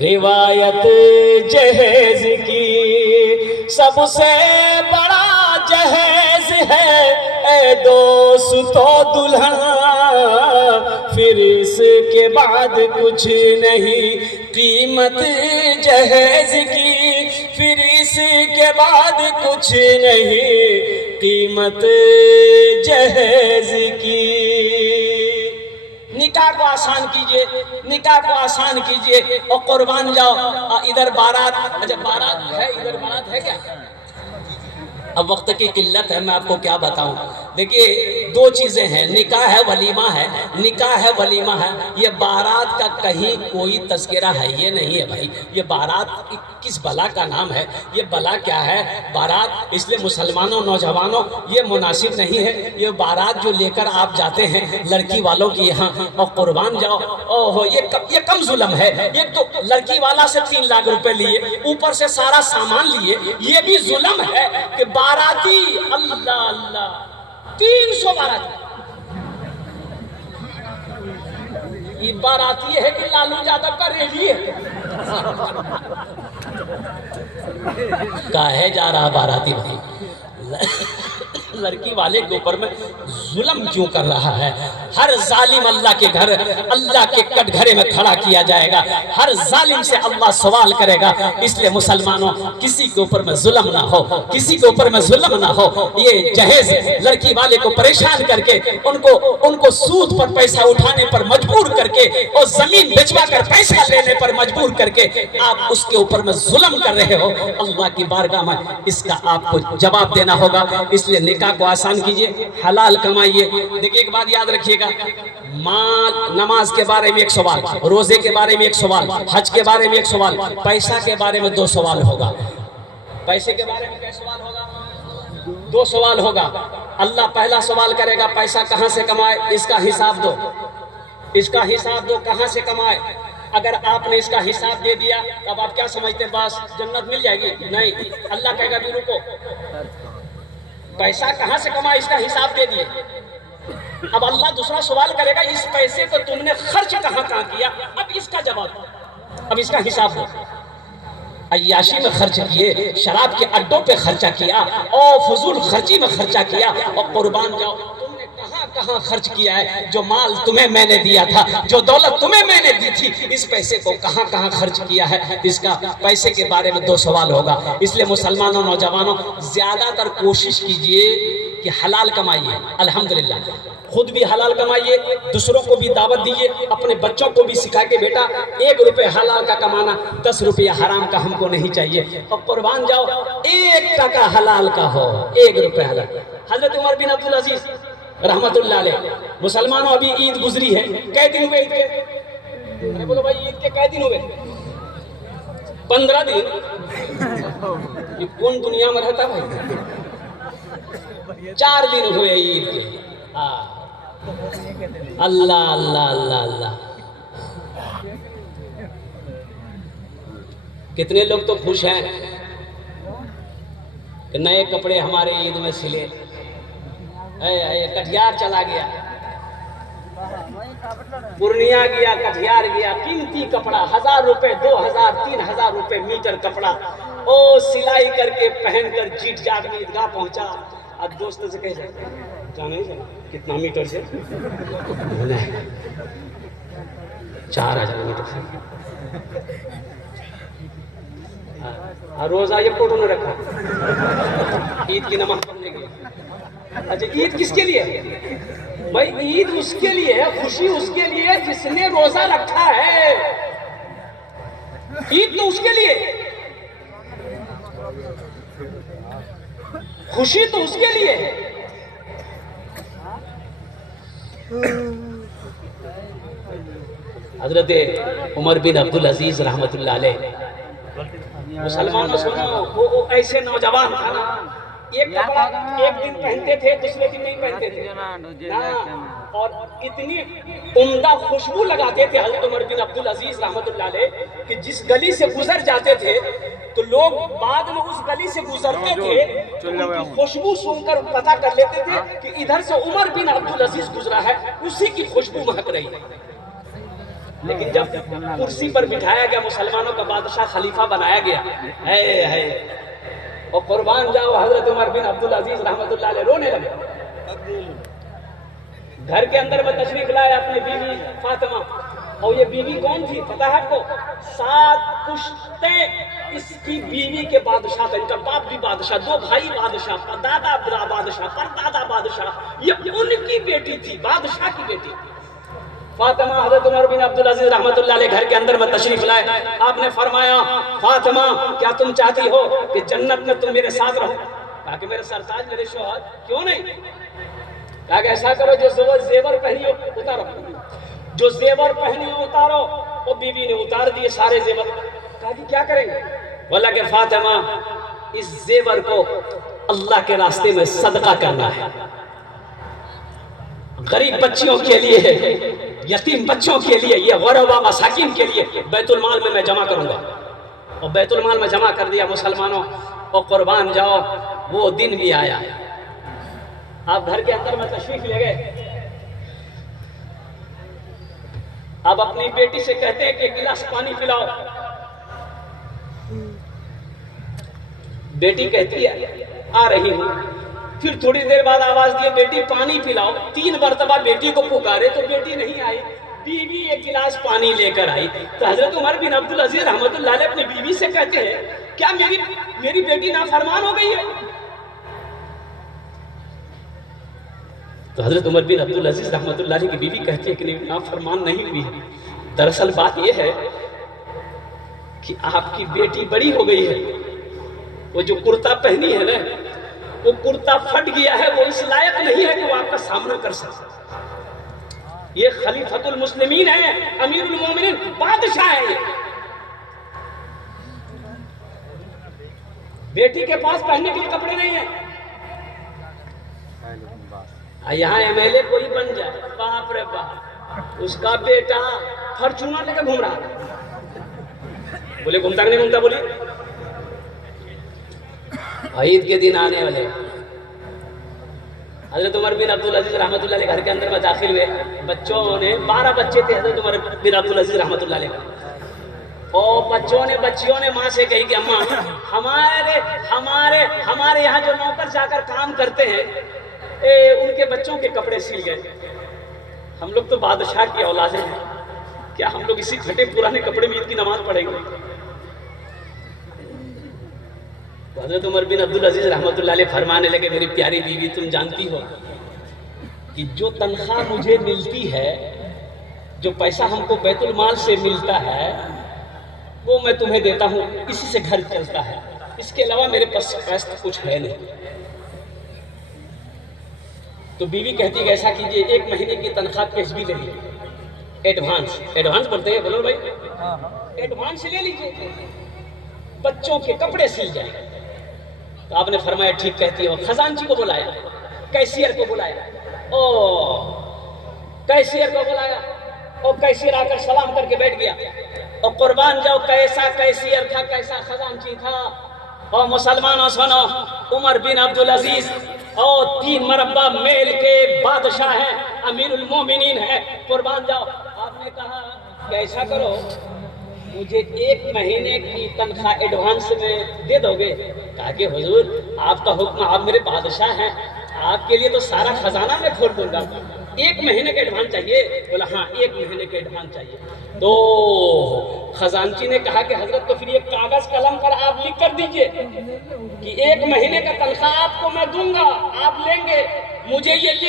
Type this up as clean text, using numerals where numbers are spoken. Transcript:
روایت جہیز کی سب سے بڑا جہیز ہے اے دوستو دلہن، پھر اس کے بعد کچھ نہیں قیمت جہیز کی، پھر اس کے بعد کچھ نہیں قیمت جہیز کی۔ نکاح کو آسان کیجئے، نکاح کو آسان کیجئے اور قربان جاؤ۔ ادھر بارات، اچھا بارات ہے، ادھر بارات ہے کیا؟ اب وقت کی قلت ہے، میں آپ کو کیا بتاؤں۔ دیکھیے دو چیزیں ہیں، نکاح ہے ولیمہ ہے، نکاح ہے ولیمہ ہے۔ یہ بارات کا کہیں کوئی تذکرہ ہے یہ نہیں ہے بھائی، یہ بارات کس بلا کا نام ہے، یہ بلا کیا ہے بارات؟ اس لیے مسلمانوں نوجوانوں یہ مناسب نہیں ہے، یہ بارات جو لے کر آپ جاتے ہیں لڑکی والوں کی یہاں اور قربان جاؤ، اوہ یہ کم ظلم ہے۔ یہ تو لڑکی والا سے 3 لاکھ روپے لیے، اوپر سے سارا سامان لیے، یہ بھی ظلم ہے کہ باراتی اللہ اللہ 300 باراتی، یہ باراتی ہے کہ لالو یادو کا ریلی ہے؟ کاہے جا رہا باراتی بھائی؟ لڑکی والے کے اوپر میں ظلم کیوں کر رہا ہے؟ ہر ظالم اللہ کے گھر، اللہ کے کٹ گھرے میں کھڑا کیا جائے گا، ہر ظالم سے اللہ سوال کرے گا۔ اس لیے مسلمانوں کسی کے اوپر میں ظلم نہ ہو، کسی کے اوپر میں ظلم نہ ہو۔ یہ جہیز لڑکی والے کو پریشان کر کے ان کو سود پر پیسہ اٹھانے پر مجبور کر کے اور زمین بیچوا کر پیسہ لینے پر مجبور کر کے آپ اس کے اوپر میں ظلم کر رہے ہو۔ اللہ کی بارگاہ میں اس کا آپ کو جواب دینا ہوگا۔ اس لیے نکاح کو آسان کیجئے، حلال کمائیے۔ دیکھیے ایک بات یاد رکھیے گا، نماز کے بارے میں 1 سوال، روزے کے بارے میں 1 سوال، حج کے بارے میں 1 سوال، پیسہ کے بارے میں 2 سوال ہوگا۔ پیسے کے بارے میں کیا سوال ہوگا؟ 2 سوال ہوگا۔ اللہ پہلا سوال کرے گا پیسہ کہاں سے کمائے، اس کا حساب دو، اس کا حساب دو کہاں سے کمائے۔ اگر آپ نے اس کا حساب دے دیا اب آپ کیا سمجھتے ہیں بس جنت مل جائے گی؟ نہیں، اللہ کہے گا بھی رکو، پیسہ کہاں سے کمائے اس کا حساب دے دیے۔ اب اللہ دوسرا سوال کرے گا اس پیسے کو تم نے خرچ کہاں کیا، اب اس کا جواب دو، اب اس کا حساب دو۔ عیاشی میں خرچ کیے، شراب کے اڈوں پہ خرچہ کیا اور فضول خرچی میں خرچہ کیا، اور قربان جاؤ تم نے کہاں خرچ کیا ہے؟ جو مال تمہیں میں نے دیا تھا، جو دولت تمہیں میں نے دی تھی، اس پیسے کو کہاں خرچ کیا ہے؟ اس کا پیسے کے بارے میں 2 سوال ہوگا۔ اس لیے مسلمانوں نوجوانوں زیادہ تر کوشش کیجئے کہ حلال کمائیے، الحمدللہ خود بھی حلال کمائیے، دوسروں کو بھی دعوت دیجئے، اپنے بچوں کو بھی سکھا کے بیٹا 1 روپے حلال کا کمانا، 10 روپیہ حرام کا ہم کو نہیں چاہیے، اور قربان جاؤ 1 ٹکا حلال کا ہو، 1 روپے حلال۔ حضرت عمر بن عبدالعزیز رحمت اللہ علیہ، مسلمانوں ابھی عید گزری ہے، کئے دن ہوئے عید کے؟ ارے بولو بھائی عید کے کئے دن ہوئے؟ 15 دن۔ یہ کون دنیا میں رہتا بھائی؟ 4 دن ہوئے عید کے۔ اللہ اللہ اللہ اللہ، کتنے لوگ تو خوش ہیں کہ نئے کپڑے ہمارے عید میں سلے، کٹیہار چلا گیا، پورنیہ گیا، کٹیہار گیا، قیمتی کپڑا 1000 روپے 2000 3000 روپے میٹر کپڑا او سلائی کر کے پہن کر جیٹ جاگ میں عیدگاہ پہنچا۔ اب دوست سے کہے جانا ہی کتنا میٹر سے؟ 4000 میٹر سے۔ روزہ یہ فوٹو نے رکھا عید کی نماز پڑھنے کے لیے۔ اچھا عید کس کے لیے؟ بھائی عید اس کے لیے ہے، خوشی اس کے لیے جس نے روزہ رکھا ہے، عید تو اس کے لیے، خوشی تو اس کے لیے ہے۔ حضرت عمر بن عبدالعزیز رحمت اللہ علیہ، مسلمانوں سنو وہ ایسے نوجوان تھا نا، ایک کپڑا ایک دن پہنتے تھے دوسرے دن نہیں پہنتے تھے، اور اتنی عمدہ خوشبو لگاتے تھے حضرت عمر بن عبدالعزیز رحمت اللہ علیہ کہ جس گلی سے گزر جاتے تھے تو لوگ بعد میں اس گلی سے گزرتے تھے تو ان کی خوشبو سن کر پتہ کر لیتے تھے کہ ادھر سے عمر بن عبدالعزیز گزرا ہے، اسی کی خوشبو مہک رہی ہے۔ لیکن جب کرسی پر بٹھایا گیا مسلمانوں کا بادشاہ خلیفہ بنایا گیا ہے اور قربان جاؤ حضرت عمر بن عبدالعزیز رحمۃ اللہ علیہ رونے لگے. گھر کے اندر میں تشریف لائے اپنی بیوی فاطمہ. اور یہ بیوی کون تھی پتہ ہے آپ کو؟ 7 پشتیں اس کی بیوی کے بادشاہ تھے. ان کا باپ بھی بادشاہ، 2 بھائی بادشاہ، دادا بادشاہ، پردادا بادشاہ. یہ ان کی بیٹی تھی، بادشاہ کی بیٹی. فاطمہ حضرت عمر بن عبدالعزیز رحمۃ اللہ علیہ گھر کے اندر میں تشریف لائے. آپ نے فرمایا فاطمہ کیا تم چاہتی ہو کہ جنت میں تم میرے ساتھ رہو؟ کہا کہ میرے سرتاج میرے شوہر کیوں نہیں؟ کہا کہ ایسا کرو جو زیور پہنی ہو اتارو، جو زیور پہنی ہو اتارو. وہ بیوی نے اتار دیے سارے زیور. کہا کہ کیا کریں گے؟ بولا کہ فاطمہ اس زیور کو اللہ کے راستے میں صدقہ کرنا ہے، غریب بچیوں کے لیے ہے، یتیم بچوں کے لیے، یہ غربا مساکین کے لیے بیت المال میں جمع کروں گا. اور بیت المال میں جمع کر دیا مسلمانوں. اور قربان جاؤ وہ دن بھی آیا. آپ گھر کے اندر میں تشریف لے گئے. آپ اپنی بیٹی سے کہتے ہیں کہ ایک گلاس پانی پلاؤ. بیٹی کہتی ہے آ رہی ہوں. پھر تھوڑی دیر بعد آواز دیے بیٹی پانی پلاؤ. 3 مرتبہ بیٹی کو پکارے تو بیٹی نہیں آئی. بیوی ایک گلاس پانی لے کر آئی. تو حضرت عمر بن عبدالعزیز رحمۃ اللہ علیہ اپنی بیوی سے کہتے ہیں کیا میری بیٹی نافرمان ہو گئی ہے؟ تو حضرت عمر بن عبدالعزیز رحمۃ اللہ علیہ کی بیوی کہتی ہے کہ نہیں نافرمان نہیں ہوئی. دراصل بات یہ ہے کہ آپ کی بیٹی بڑی ہو گئی ہے. وہ جو کرتا پہنی ہے نا وہ کرتا پھٹ گیا ہے، وہ اس لائق نہیں ہے کہ وہ آپ کا سامنا کر سکے. یہ خلیفۃ المسلمین ہے، امیر المومنین، بادشاہ ہے. یہ بیٹی کے پاس پہننے کے لیے کپڑے نہیں ہیں. یہاں ایم ایل اے کوئی بن جائے باپ رے باپ، اس کا بیٹا فارچونر لے کے گھوم رہا تھا. بولے گھومتا کہ نہیں گھومتا؟ بولے عید کے دن آنے والے. حضرت عمر بن عبدالعزیز رحمۃ اللہ علیہ گھر کے اندر میں داخل ہوئے. بچوں نے 12 بچے تھے حضرت عمر بن عبدالعزیز رحمۃ اللہ علیہ. اور بچیوں نے ماں سے کہی کہ اماں ہمارے یہاں جو نوکر جا کر کام کرتے ہیں ان کے بچوں کے کپڑے سل گئے. ہم لوگ تو بادشاہ کی اولادیں ہیں، کیا ہم لوگ اسی پھٹے پرانے کپڑے میں عید کی نماز پڑھیں گے؟ حضرت عمر بن عبدالعزیز رحمۃ اللہ علیہ فرمانے لگے میری پیاری بیوی تم جانتی ہو کہ جو تنخواہ مجھے ملتی ہے، جو پیسہ ہم کو بیت المال سے ملتا ہے وہ میں تمہیں دیتا ہوں، اسی سے گھر چلتا ہے، اس کے علاوہ میرے پاس ایسا کچھ ہے نہیں. تو بیوی کہتی کہ ایسا کیجئے 1 مہینے کی تنخواہ کیش بھی لے لیجیے، ایڈوانس بولتے ہیں بولو بھائی، ایڈوانس لے لیجیے، بچوں کے کپڑے سل جائیں. تو آپ نے فرمایا ٹھیک کہتی ہو. خزانچی کو بلایا، کیشیئر کو بلایا، اور کیشیئر آ کر سلام کر کے بیٹھ گیا. اور قربان جاؤ کیسا کیشیئر تھا، کیسا خزانچی تھا. اور مسلمانوں سنو، عمر بن عبدالعزیز اور 3 مربع میل کے بادشاہ ہیں، امیر المومنین ہیں. قربان جاؤ آپ نے کہا کہ ایسا کرو مجھے 1 مہینے کی تنخواہ ایڈوانس میں دے دو گے؟ کہا کہ حضور آپ کا حکم، آپ میرے بادشاہ ہیں، آپ کے لیے تو سارا خزانہ میں کھول دوں گا. 1 مہینے کا ایڈوانس چاہیے؟ بولا ہاں 1 مہینے کا ایڈوانس چاہیے. تو خزانچی نے کہا کہ حضرت تو پھر یہ کاغذ قلم پر آپ لکھ کر دیجئے کہ 1 مہینے کا تنخواہ آپ کو میں دوں گا، آپ لیں گے، مجھے یہ لکھ